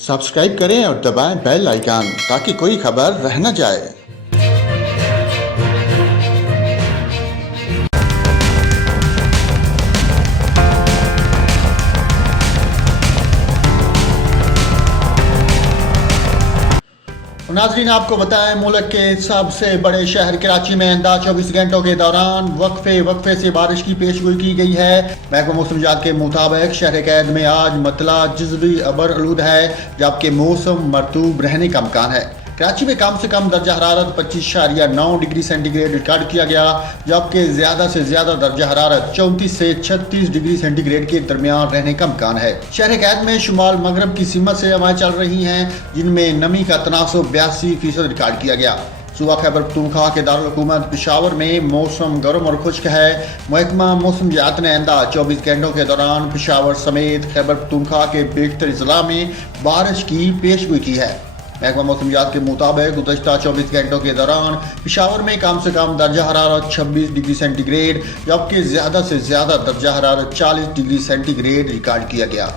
Subscribe करें और दबाएं बेल आइकन ताकि कोई खबर रह न जाए। नाज़रीन, आपको बताएं, मुल्क के सबसे बड़े शहर कराची में आइंदा 24 घंटों के दौरान वक्फे से बारिश की पेशगोई की गई है। महकमा मौसमियात के मुताबिक शहर कैद में आज मतला जज़वी अबर आलूद है, जबकि मौसम मरतूब रहने का इम्कान है। कराची में कम से कम दर्जा हरारत 25.9 डिग्री सेंटीग्रेड रिकॉर्ड किया गया, जबकि ज़्यादा से ज़्यादा दर्जा हरारत 34 से 36 डिग्री सेंटीग्रेड के दरमियान रहने का इम्कान है। शहर कैद में शुमाल मगरब की सीमत से हवाएं चल रही हैं, जिनमें नमी का तनासब 82% रिकॉर्ड किया गया। सूबा खैबर पख्तूनख्वा के दारुल हुकूमत पेशावर में मौसम गर्म और खुश्क है। महकमा मौसमियात ने आइंदा 24 घंटों के दौरान पेशावर समेत खैबर पख्तूनख्वा के बेशतर जिला में बारिश की पेशगोई की है। महकमा मौसमियात के मुताबिक गुज़श्ता 24 घंटों के दौरान पेशावर में कम से कम दर्जा हरारत 26 डिग्री सेंटीग्रेड, जबकि ज़्यादा से ज़्यादा दर्जा हरारत 40 डिग्री सेंटीग्रेड रिकॉर्ड किया गया।